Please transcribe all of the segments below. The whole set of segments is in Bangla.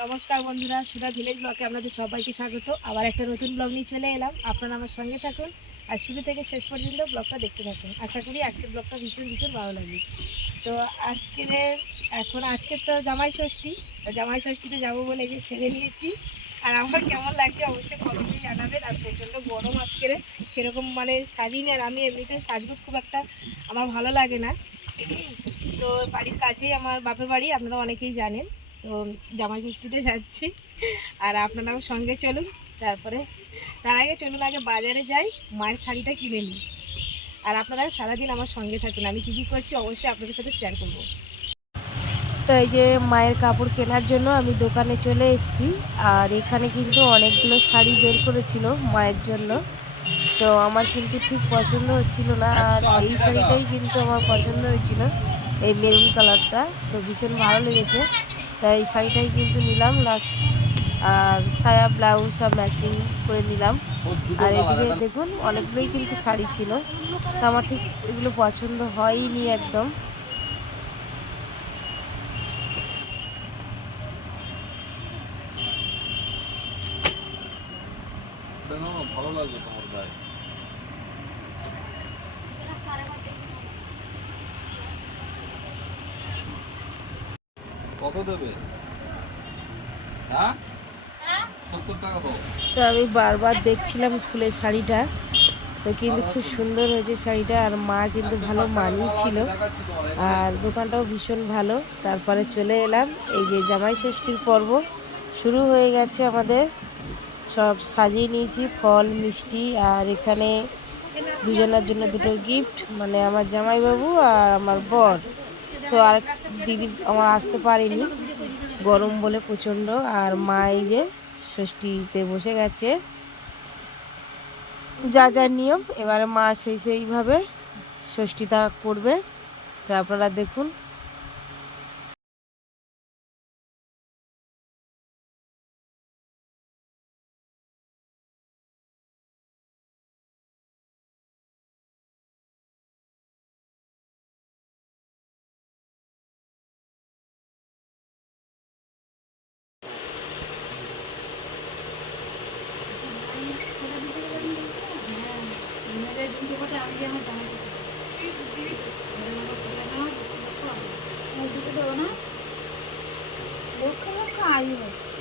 নমস্কার বন্ধুরা, সুধা ভিলেজ ব্লকে আপনাদের সবাইকে স্বাগত। আবার একটা নতুন ব্লগ নিয়ে চলে এলাম। আপনারা আমার সঙ্গে থাকুন আর শুরু থেকে শেষ পর্যন্ত ব্লগটা দেখতে থাকুন। আশা করি আজকের ব্লগটা ভীষণ ভীষণ ভালো লাগবে। তো আজকের, এখন আজকের তো জামাই ষষ্ঠী। তো জামাই ষষ্ঠীতে যাব বলে যে সেরে নিয়েছি। আর আমার কেমন লাগছে অবশ্যই কমেন্টে জানাবেন। আর প্রচণ্ড গরম আজকের। সেরকম মানে সাজিনি আর আমি এমনিতে সাজগোজ খুব একটা আমার ভালো লাগে না। তো বাড়ির কাছেই আমার বাপের বাড়ি, আপনারা অনেকেই জানেন। তো জামাই ষষ্ঠীতে যাচ্ছি। আর আপনারাও সঙ্গে চলুন, তারপরে তার আগে চলুন, আগে বাজারে যাই, মায়ের শাড়িটা কিনে নিই। আর আপনারা সারাদিন আমার সঙ্গে থাকুন, আমি কী কী করছি অবশ্যই আপনাদের সাথে শেয়ার করব। তো এই যে মায়ের কাপড় কেনার জন্য আমি দোকানে চলে এসেছি, আর এখানে কিন্তু অনেকগুলো শাড়ি বের করেছিল মায়ের জন্য। তো আমার কিন্তু ঠিক পছন্দ হচ্ছিল না, আর এই শাড়িটাই কিন্তু আমার পছন্দ হয়েছিল। এই মেরুন কালারটা। তো ভীষণ ভালো লেগেছে। তাই এই শাড়িটাই কিন্তু নিলাম লাস্ট আর সায়া ব্লাউজ সব ম্যাচিং করে নিলাম। আর এদিকে দেখুন, অনেকগুলোই কিন্তু শাড়ি ছিল। তো আমার ঠিক এগুলো পছন্দ হয়নি একদম। ভালো কত দেবে? হ্যাঁ? দাও তো আমি বারবার দেখছিলাম খুলে শাড়িটা। তো কিন্তু খুব সুন্দর হয়েছে শাড়িটা। আর মা কিন্তু ভালো মানিয়েছিল আর দোকানটাও ভীষণ ভালো। তারপরে চলে এলাম। এই যে জামাই ষষ্ঠীর পর্ব শুরু হয়ে গেছে আমাদের। সব সাজিয়ে নিয়েছি ফল মিষ্টি আর এখানে দুজনের জন্য দুটো গিফট মানে আমার জামাইবাবু আর আমার বর। তো আর দিদি আমার আসতে পারিনি। গরম বলে প্রচণ্ড। আর মা এই যে ষষ্ঠীতে বসে গেছে। যা যা নিয়ম, এবারে মা সেই সেইভাবে ষষ্ঠীটা করবে। তো আপনারা দেখুন। লক্ষ লক্ষ আয়ু হচ্ছে।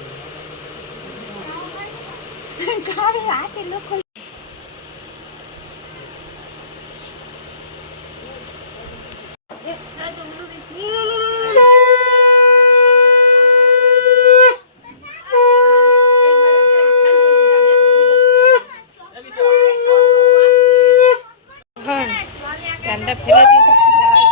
কারোর আছে লক্ষ স্ট্যান্ডটা ফেলে দিয়েছি যারাই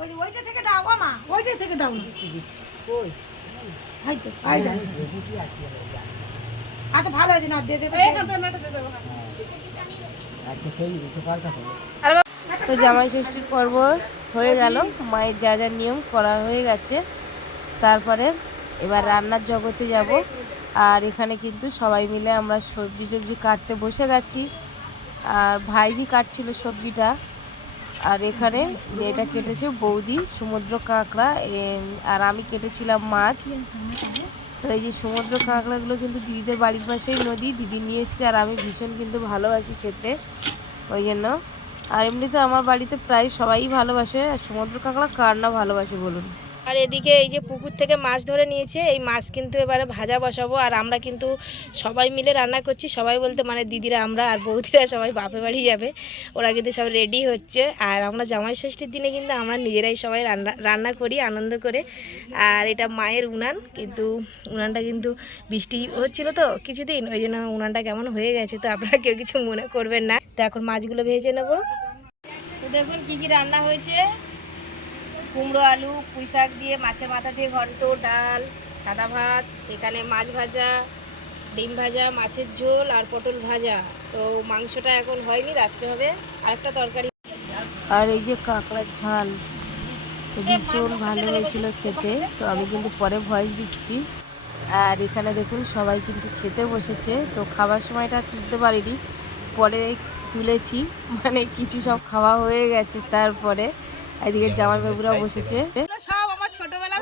ওই ওইটা থেকে দাও ও মা ওইটা থেকে দাও না হাই তো হাই দাও আচ্ছা ভালো আছে না দিয়ে দেবে তো জামাই ষষ্ঠীর পর্ব হয়ে গেল। মায়ের যা যা নিয়ম করা হয়ে গেছে। তারপরে এবার রান্নার জগতে যাব। আর এখানে কিন্তু সবাই মিলে আমরা সবজি টবজি কাটতে বসে গেছি। আর ভাইজি কাটছিল সবজিটা। আর এখানে এটা কেটেছে বৌদি, সমুদ্র কাঁকড়া আর আমি কেটেছিলাম মাছ। তো এই যে সমুদ্র কাঁকড়াগুলো কিন্তু দিদিদের বাড়ির পাশেই নদী, দিদি নিয়ে এসছে আর আমি ভীষণ কিন্তু ভালোবাসি খেতে, ওই জন্য। আর এমনিতে আমার বাড়িতে প্রায় সবাই ভালোবাসে, আর সমুদ্র কাঁকড়া কার না ভালোবাসে বলুন? আর এদিকে এই যে পুকুর থেকে মাছ ধরে নিয়েছে, এই মাছ কিন্তু এবারে ভাজা বসাবো। আর আমরা কিন্তু সবাই মিলে রান্না করছি। সবাই বলতে মানে দিদিরা, আমরা আর বৌদিরা সবাই বাপের বাড়ি যাবে। ওরা কিন্তু সব রেডি হচ্ছে। আর আমরা জামাই ষষ্ঠীর দিনে কিন্তু আমরা নিজেরাই সবাই রান্না রান্না করি, আনন্দ করে। আর এটা মায়ের উনান, কিন্তু উনানটা কিন্তু বৃষ্টি হচ্ছিল তো কিছুদিন, ওই জন্য উনানটা কেমন হয়ে গেছে তো আপনারা কেউ কিছু মনে করবেন না। তো এখন মাছগুলো ভেজে নেব। তো দেখুন কি কি রান্না হয়েছে। কুমড়ো আলু পুঁই শাক দিয়ে মাছের মাথা দিয়ে ঘন্ট ডাল সাদা ভাত এখানে মাছ ভাজা ডিম ভাজা মাছের ঝোল আর পটল ভাজা। তো মাংসটা এখন হয়নি রাত্রে হবে। আরেকটা তরকারি। আর এই যে কাঁকড়ার ঝাল তো ভীষণ ভালো হয়েছিল খেতে তো আমি কিন্তু পরে ভয়েস দিচ্ছি। আর এখানে দেখুন সবাই কিন্তু খেতে বসেছে তো খাবার সময়টা তুলতে পারিনি। পরে তুলেছি মানে কিছু সব খাওয়া হয়ে গেছে তারপরে এদিকে জামাই বাবুরা বসেছে সব আমার ছোটবেলার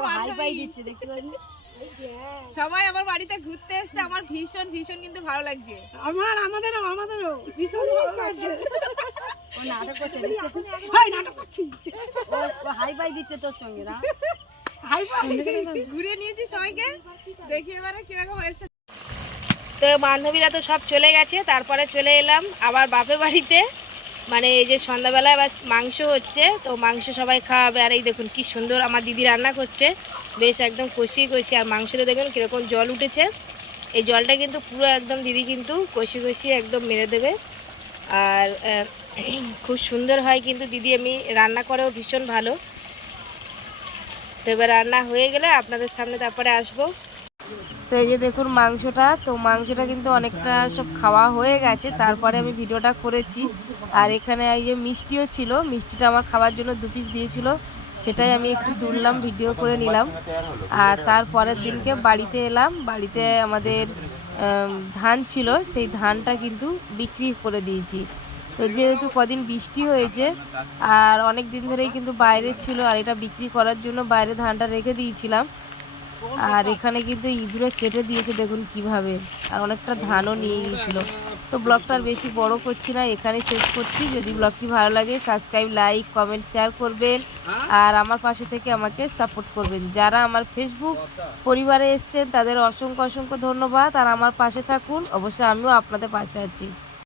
সবাই আমার বাড়িতে ঘুরতে এসেছে আমার ভীষণ ভীষণ কিন্তু ভালো লাগছে। আমার আমাদেরও আমাদেরও ভীষণ ভালো লাগছে। ও নাটক করছে হাই নাটক করছি। হাই ফাই দিচ্ছে তোর সঙ্গে না? ঘুরিয়ে নিয়েছি সবাইকে। দেখি এবারে কীরকম হয়েছে। তো বান্ধবীরা তো সব চলে গেছে তারপরে চলে এলাম আবার বাপের বাড়িতে। মানে এই যে সন্ধ্যাবেলায় আবার মাংস হচ্ছে, তো মাংস সবাই খাওয়াবে। আর এই দেখুন কি সুন্দর আমার দিদি রান্না করছে। বেশ একদম কষিয়ে কষিয়ে, আর মাংসটা দেখুন কীরকম জল উঠেছে। এই জলটা কিন্তু পুরো একদম দিদি কিন্তু কষি কষিয়ে একদম মেরে দেবে। আর খুব সুন্দর হয় কিন্তু দিদি, আমি রান্না করেও ভীষণ ভালো। তো এবার রান্না হয়ে গেলে আপনাদের সামনে তারপরে আসব। তো এই যে দেখুন মাংসটা, তো মাংসটা কিন্তু অনেকটা সব খাওয়া হয়ে গেছে। তারপরে আমি ভিডিওটা করেছি। আর এখানে এই যে মিষ্টিও ছিল, মিষ্টিটা আমার খাওয়ার জন্য দু পিস দিয়েছিল। সেটাই আমি একটু তুললাম ভিডিও করে নিলাম। আর তারপরের দিনকে বাড়িতে এলাম। বাড়িতে আমাদের ধান ছিল, সেই ধানটা কিন্তু বিক্রি করে দিয়েছি। তো যেহেতু কদিন বৃষ্টি হয়েছে, আর অনেক দিন ধরেই কিন্তু বাইরে ছিল, আর এটা বিক্রি করার জন্য বাইরে ধানটা রেখে দিয়েছিলাম। আর এখানে কিন্তু ইঁদুরে কেটে দিয়েছে, দেখুন কীভাবে। আর অনেকটা ধানও নিয়ে গিয়েছিল। তো ব্লগটা বেশি বড় করছি না এখানে শেষ করছি। যদি ব্লগটি ভালো লাগে সাবস্ক্রাইব লাইক কমেন্ট শেয়ার করবেন। আর আমার পাশে থেকে আমাকে সাপোর্ট করবেন। যারা আমার ফেসবুক পরিবারে এসছেন, তাদের অসংখ্য অসংখ্য ধন্যবাদ। আর আমার পাশে থাকুন, অবশ্যই আমিও আপনাদের পাশে আছি।